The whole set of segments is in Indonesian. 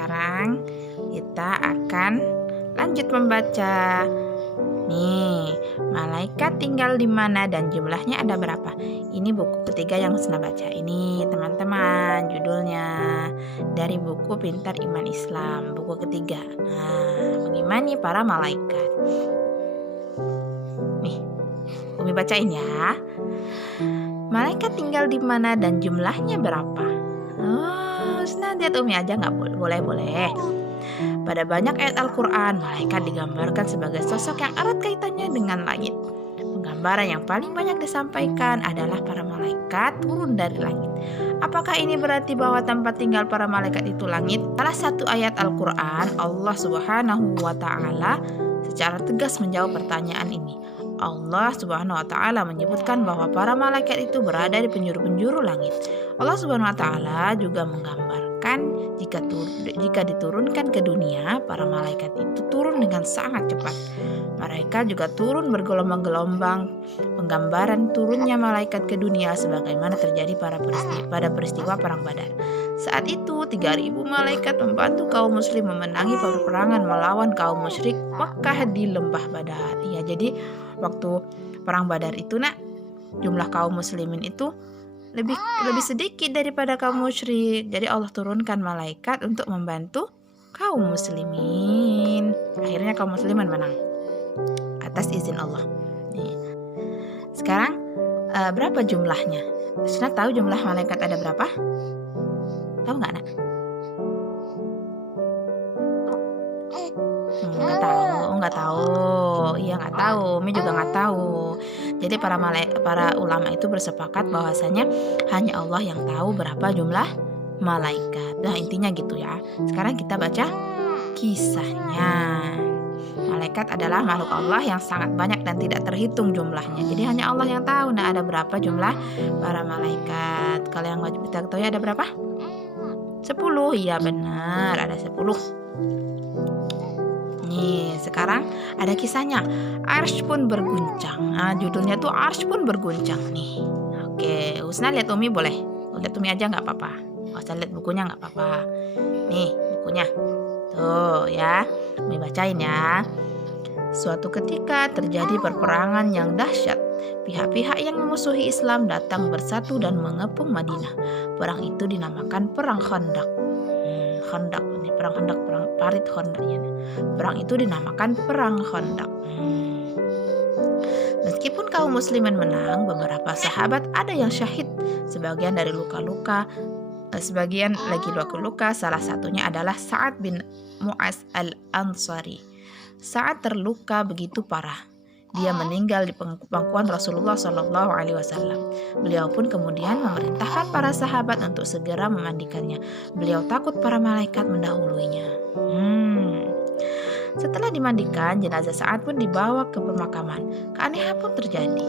sekarang kita akan lanjut membaca. Nih, malaikat tinggal di mana dan jumlahnya ada berapa? Ini buku ketiga yang Husna baca. Ini teman-teman, judulnya dari buku Pintar Iman Islam, buku ketiga. Nah, mengimani para malaikat. Nih, Umi bacain ya. Malaikat tinggal di mana dan jumlahnya berapa? Oh, Husna lihat Umi aja nggak boleh. Pada banyak ayat Al-Quran, malaikat digambarkan sebagai sosok yang erat kaitannya dengan langit. Penggambaran yang paling banyak disampaikan adalah para malaikat turun dari langit. Apakah ini berarti bahwa tempat tinggal para malaikat itu langit? Salah satu ayat Al-Quran, Allah Subhanahu wa Ta'ala secara tegas menjawab pertanyaan ini. Allah Subhanahu wa Ta'ala menyebutkan bahwa para malaikat itu berada di penjuru-penjuru langit. Allah Subhanahu wa Ta'ala juga menggambarkan jika diturunkan ke dunia, para malaikat itu turun dengan sangat cepat. Mereka juga turun bergelombang-gelombang. Penggambaran turunnya malaikat ke dunia sebagaimana terjadi pada peristiwa Perang Badar. Saat itu 3.000 malaikat membantu kaum muslim memenangi peperangan melawan kaum musyrik Makkah di lembah Badar. Ya, jadi waktu Perang Badar itu jumlah kaum muslimin itu lebih sedikit daripada kaum musyrik. Jadi Allah turunkan malaikat untuk membantu kaum muslimin. Akhirnya kaum muslimin menang atas izin Allah. Nih. Sekarang berapa jumlahnya? Sudah tahu jumlah malaikat ada berapa? Tahu nggak, Nak? Nggak tahu. Iya, nggak tahu. Umi juga nggak tahu. Jadi para ulama itu bersepakat bahwasanya hanya Allah yang tahu berapa jumlah malaikat. Nah, intinya gitu ya. Sekarang kita baca kisahnya. Malaikat adalah makhluk Allah yang sangat banyak dan tidak terhitung jumlahnya. Jadi hanya Allah yang tahu ada berapa jumlah para malaikat. Kalau yang wajib kita ketahui ada berapa? 10. Iya benar, ada 10. Nih, sekarang ada kisahnya. Arsy pun berguncang. Nah, judulnya tuh Arsy pun berguncang nih. Oke, Husna lihat Umi boleh. Lihat Umi aja nggak apa-apa. Nggak usah lihat bukunya nggak apa-apa. Nih, bukunya. Tuh ya, Umi bacain ya. Suatu ketika terjadi perperangan yang dahsyat. Pihak-pihak yang memusuhi Islam datang bersatu dan mengepung Madinah. Perang itu dinamakan Perang Khandaq. Khandaq, ini perang Khandaq, perang Parit Khandaqnya. Perang itu dinamakan Perang Khandaq. Meskipun kaum muslimin menang, beberapa sahabat ada yang syahid. Sebagian lagi luka-luka. Salah satunya adalah Sa'ad bin Mu'az al-Ansari. Sa'ad terluka begitu parah. Dia meninggal di pangkuan Rasulullah SAW. Beliau pun kemudian memerintahkan para sahabat untuk segera memandikannya. Beliau takut para malaikat mendahuluinya. Setelah dimandikan, jenazah Sa'ad pun dibawa ke pemakaman. Keanehan pun terjadi.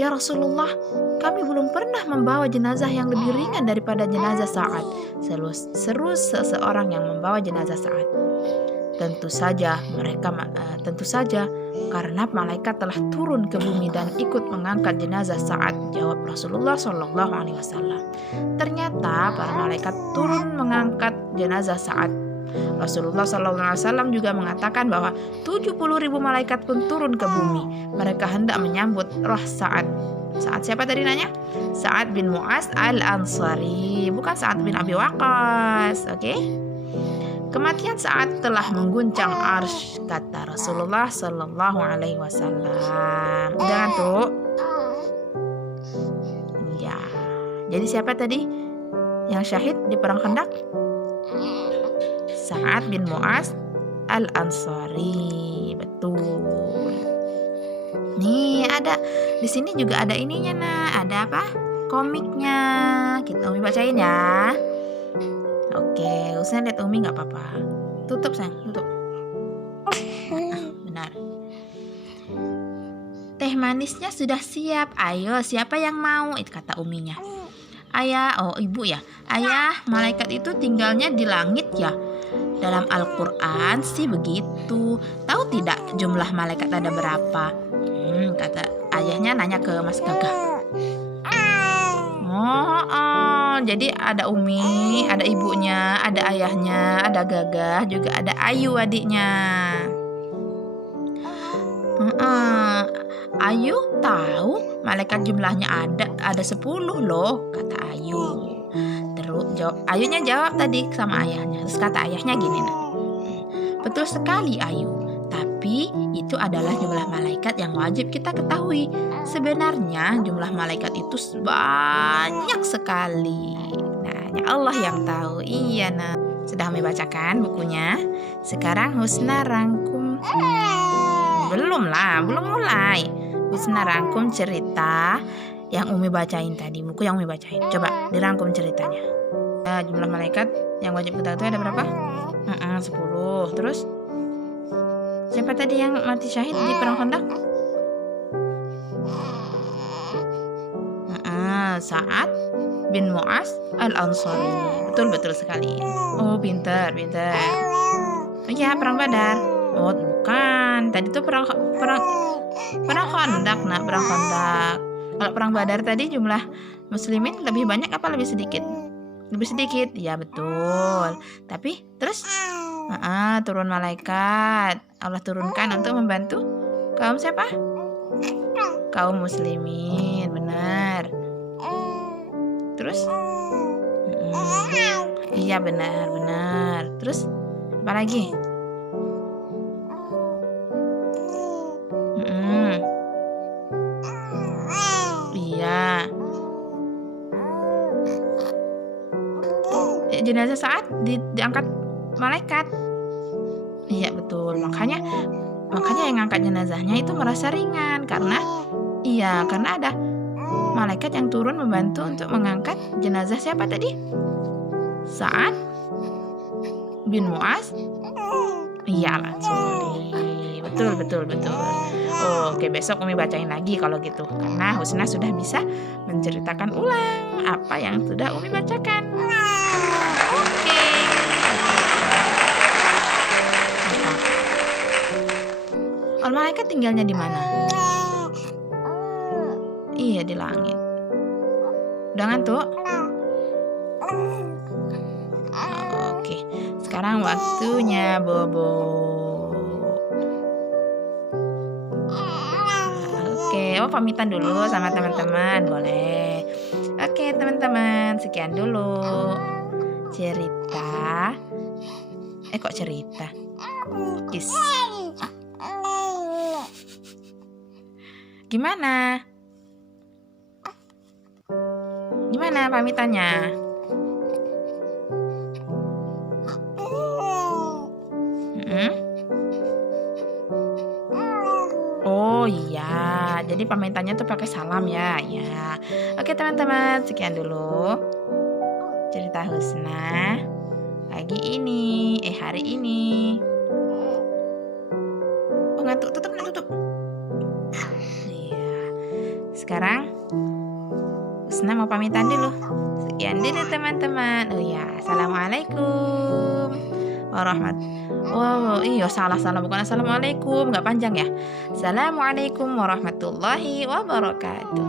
Ya Rasulullah, kami belum pernah membawa jenazah yang lebih ringan daripada jenazah Sa'ad. Seru seseorang yang membawa jenazah Sa'ad. Tentu saja karena malaikat telah turun ke bumi dan ikut mengangkat jenazah Sa'ad, jawab Rasulullah SAW. Ternyata para malaikat turun mengangkat jenazah Sa'ad. Rasulullah SAW juga mengatakan bahwa 70.000 malaikat pun turun ke bumi. Mereka hendak menyambut roh Sa'ad. Sa'ad siapa tadi nanya? Sa'ad bin Mu'az al-Ansari, bukan Sa'ad bin Abi Waqqas. Oke? Kematian Sa'ad telah mengguncang Arsy, kata Rasulullah SAW. Jangan tuh. Ya. Jadi siapa tadi yang syahid di perang Khandaq? Sa'ad bin Mu'az al-Ansari. Betul. Nih ada di sini juga ada ininya ada apa? Komiknya. Kita Umi bacain ya. Oke, Husna lihat Umi nggak apa-apa. Tutup sayang, tutup. Benar. Teh manisnya sudah siap. Ayo, siapa yang mau? Itu kata Uminya. Ayah, ibu ya. Ayah, malaikat itu tinggalnya di langit ya. Dalam Al-Quran sih begitu. Tahu tidak jumlah malaikat ada berapa? Kata ayahnya nanya ke Mas Gagah. jadi ada Umi, ada ibunya, ada ayahnya, ada Gagah, juga ada Ayu adiknya. Ayu tahu malaikat jumlahnya ada 10 loh, kata Ayu. Terus Ayunya jawab tadi sama ayahnya. Terus kata ayahnya gini, nah, betul sekali Ayu, tapi itu adalah jumlah malaikat yang wajib kita ketahui. Sebenarnya jumlah malaikat itu banyak sekali. Nah, hanya Allah yang tahu. Iya, nah. Sudah membacakan bukunya. Sekarang Husna rangkum. Belum mulai. Husna rangkum cerita yang Umi bacain tadi, buku yang Umi bacain. Coba dirangkum ceritanya. Nah, jumlah malaikat yang wajib kita ketahui ada berapa? 10. Terus siapa tadi yang mati syahid di perang Khandaq? Sa'ad bin Mu'az al-Ansari. Betul sekali. Oh, pintar. Iya, perang Badar. Oh, bukan. Tadi tuh perang Khandaq, nah, perang Khandaq. Kalau perang Badar tadi jumlah muslimin lebih banyak apa lebih sedikit? Lebih sedikit. Ya, betul. Tapi terus turun malaikat. Allah turunkan untuk membantu kaum siapa? Kaum muslimin, benar. Terus? Iya, benar. Terus apa lagi? Iya. Jenazah Sa'ad diangkat malaikat. Iya, betul. Makanya yang ngangkat jenazahnya itu merasa ringan karena ada malaikat yang turun membantu untuk mengangkat jenazah siapa tadi? Sa'ad bin Mu'az. Iya, Ansori. Betul. Oh, oke, besok Umi bacain lagi kalau gitu. Karena Husna sudah bisa menceritakan ulang apa yang sudah Umi bacakan. Oke. Malaikat tinggalnya di mana? Iya, di langit. Udah ngantuk? Oke, sekarang waktunya bobo. Oke, pamitan dulu sama teman-teman, boleh. Oke, teman-teman, sekian dulu cerita. Kok cerita? Gimana pamitannya? Oh iya, jadi pamitannya tuh pakai salam ya. Ya. Oke, teman-teman, sekian dulu cerita Husna hari ini. Oh, ngantuk, tutup. Iya. Sekarang Husna mau pamitan dulu. Sekian dulu, teman-teman. Oh ya, assalamualaikum salah bukan assalamualaikum, nggak panjang ya. Assalamualaikum warahmatullahi wabarakatuh.